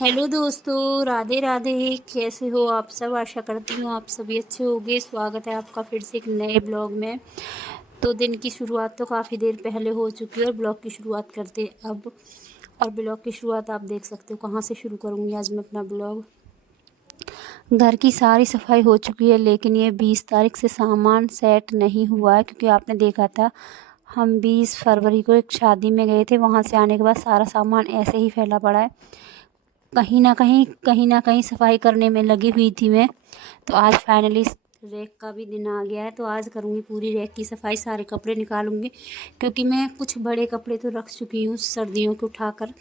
Hello दोस्तों, राधे राधे। कैसे हो आप सब? आशा करती हूँ आप सभी अच्छे होंगे। स्वागत है आपका फिर से एक नए ब्लॉग में। तो दिन की शुरुआत तो काफ़ी देर पहले हो चुकी है और ब्लॉग की शुरुआत करते हैं अब। और ब्लॉग की शुरुआत आप देख सकते हो कहाँ से शुरू करूँगी आज मैं अपना ब्लॉग। घर की सारी सफाई हो चुकी है, लेकिन ये 20 तारीख से सामान सेट नहीं हुआ है, क्योंकि आपने देखा था हम 20 फरवरी को एक शादी में गए थे। वहाँ से आने के बाद सारा सामान ऐसे ही फैला पड़ा है। कहीं ना कहीं सफाई करने में लगी हुई थी मैं। तो आज फाइनली रैक का भी दिन आ गया है, तो आज करूँगी पूरी रैक की सफाई। सारे कपड़े निकालूंगी, क्योंकि मैं कुछ बड़े कपड़े तो रख चुकी हूँ सर्दियों के उठाकर,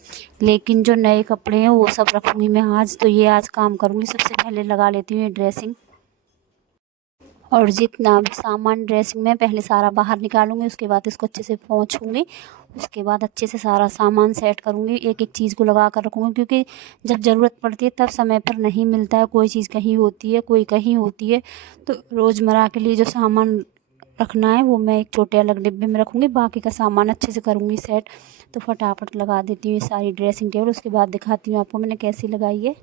लेकिन जो नए कपड़े हैं वो सब रखूँगी मैं आज। तो ये आज काम करूँगी। सबसे पहले लगा लेती हूँ ये ड्रेसिंग, और जितना भी सामान ड्रेसिंग में पहले सारा बाहर निकालूंगी, उसके बाद इसको अच्छे से पोंछूंगी। उसके बाद अच्छे से सारा सामान सेट करूंगी, एक एक चीज़ को लगा कर रखूंगी, क्योंकि जब ज़रूरत पड़ती है तब समय पर नहीं मिलता है। कोई चीज़ कहीं होती है, कोई कहीं होती है। तो रोज़मर्रा के लिए जो सामान रखना है वो मैं एक छोटे अलग डिब्बे में रखूँगी, बाकी का सामान अच्छे से करूँगी सेट। तो फटाफट लगा देती हूँ ये सारी ड्रेसिंग टेबल। उसके बाद दिखाती हूँ आपको मैंने कैसी लगाई है।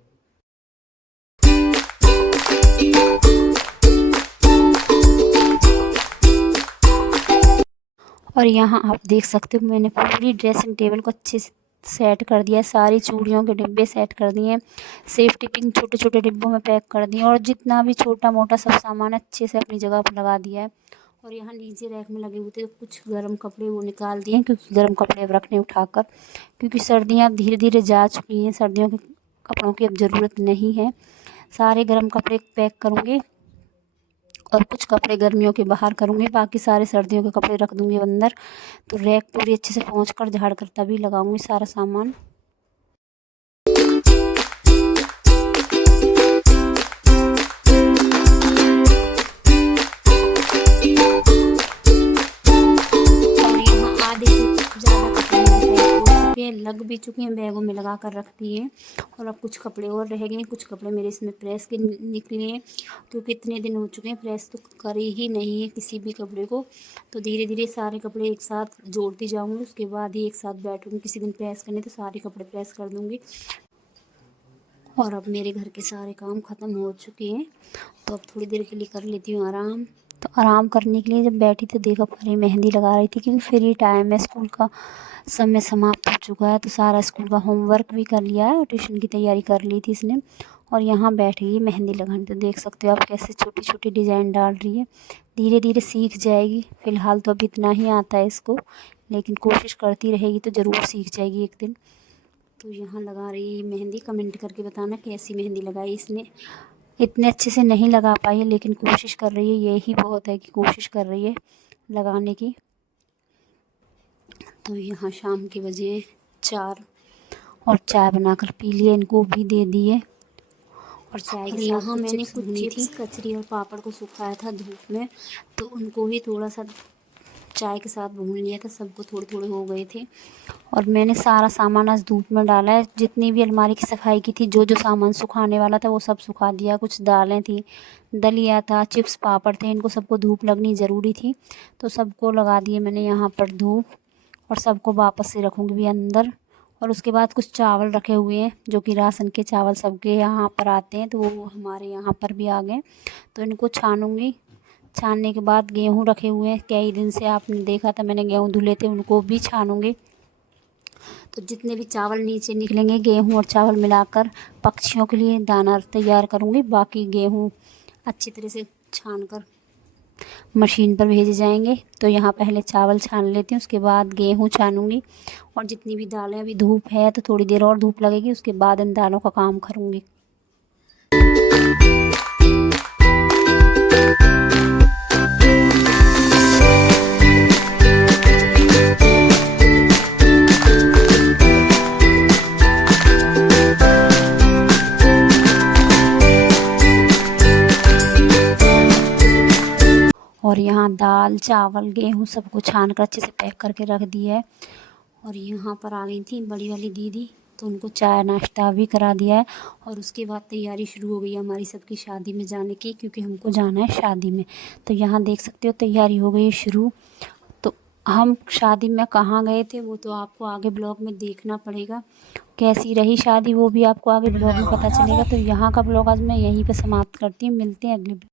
और यहाँ आप देख सकते हो मैंने पूरी ड्रेसिंग टेबल को अच्छे से सेट कर दिया है। सारी चूड़ियों के डिब्बे सेट कर दिए हैं, सेफ्टी पिन छोटे छोटे डिब्बों में पैक कर दिए, और जितना भी छोटा मोटा सब सामान अच्छे से अपनी जगह पर लगा दिया है। और यहाँ नीचे रैक में लगे हुए थे कुछ गर्म कपड़े, वो निकाल दिए, क्योंकि गर्म कपड़े अब रखने उठाकर, क्योंकि सर्दियाँ अब धीरे धीरे जा चुकी हैं। सर्दियों के कपड़ों की अब ज़रूरत नहीं है। सारे गर्म कपड़े पैक करूँगी और कुछ कपड़े गर्मियों के बाहर करूँगी, बाकी सारे सर्दियों के कपड़े रख दूँगी अंदर। तो रैक पूरी अच्छे से पोंछ कर झाड़ कर तभी लगाऊंगी सारा सामान। और यहाँ आधे से ज़्यादा कपड़े मेरे पैक हो चुके हैं, लग भी चुके हैं, बैगों में लगा कर रख दिए। और अब कुछ कपड़े और रह गए हैं। कुछ कपड़े मेरे इसमें प्रेस के निकले हैं, क्योंकि इतने दिन हो चुके हैं प्रेस तो करी ही नहीं है किसी भी कपड़े को। तो धीरे धीरे सारे कपड़े एक साथ जोड़ती जाऊंगी, उसके बाद ही एक साथ बैठूंगी किसी दिन प्रेस करने, तो सारे कपड़े प्रेस कर दूंगी। और अब मेरे घर के सारे काम ख़त्म हो चुके हैं, तो अब थोड़ी देर के लिए कर लेती हूँ आराम। तो आराम करने के लिए जब बैठी तो देखा पूरी मेहंदी लगा रही थी, क्योंकि फ्री टाइम है, स्कूल का समय समाप्त हो चुका है। तो सारा स्कूल का होमवर्क भी कर लिया है और ट्यूशन की तैयारी कर ली थी इसने। और यहाँ बैठ गई मेहंदी लगाने। तो देख सकते हो आप कैसे छोटी छोटी डिज़ाइन डाल रही है। धीरे धीरे सीख जाएगी। फ़िलहाल तो अभी इतना ही आता है इसको, लेकिन कोशिश करती रहेगी तो ज़रूर सीख जाएगी एक दिन। तो यहाँ लगा रही है मेहंदी। कमेंट करके बताना कैसी मेहंदी लगाई इसने। इतने अच्छे से नहीं लगा पाई है, लेकिन कोशिश कर रही है। यही बहुत है कि कोशिश कर रही है लगाने की। तो यहाँ शाम के बजे 4 और चाय बनाकर पी लिए, इनको भी दे दिए। और चाय के साथ यहाँ मैंने कुछ चिप्स, कचरी और पापड़ को सुखाया था धूप में, तो उनको ही थोड़ा सा चाय के साथ भून लिया था। सबको थोड़े थोड़े हो गए थे। और मैंने सारा सामान आज धूप में डाला है। जितनी भी अलमारी की सफाई की थी, जो जो सामान सुखाने वाला था वो सब सुखा दिया। कुछ दालें थी, दलिया था, चिप्स पापड़ थे, इनको सबको धूप लगनी ज़रूरी थी, तो सबको लगा दिए मैंने यहाँ पर धूप। और सबको वापस से रखूँगी भी अंदर। और उसके बाद कुछ चावल रखे हुए हैं, जो कि राशन के चावल सबके यहाँ पर आते हैं, तो वो हमारे यहाँ पर भी आ गए। तो इनको छानूँगी। छानने के बाद गेहूँ रखे हुए हैं, कई दिन से आपने देखा था मैंने गेहूँ धुले थे, उनको भी छानूँगी। तो जितने भी चावल नीचे निकलेंगे, गेहूँ और चावल मिलाकर पक्षियों के लिए दाना तैयार करूँगी। बाकी गेहूँ अच्छी तरह से छानकर मशीन पर भेजे जाएंगे। तो यहाँ पहले चावल छान लेती हूँ, उसके बाद गेहूँ छानूँगी। और जितनी भी दालें, अभी धूप है तो थोड़ी देर और धूप लगेगी, उसके बाद इन दालों का काम करूँगी। और यहाँ दाल चावल गेहूँ सबको छान कर अच्छे से पैक करके रख दिया है। और यहाँ पर आ गई थी बड़ी वाली दीदी, तो उनको चाय नाश्ता भी करा दिया है। और उसके बाद तैयारी शुरू हो गई हमारी सबकी शादी में जाने की, क्योंकि हमको जाना है शादी में। तो यहाँ देख सकते हो तैयारी हो गई शुरू। तो हम शादी में कहाँ गए थे वो तो आपको आगे ब्लॉग में देखना पड़ेगा। कैसी रही शादी वो भी आपको आगे ब्लॉग में पता चलेगा। तो यहाँ का ब्लॉग आज मैं यहीं पे समाप्त करती हूँ, मिलते हैं अगले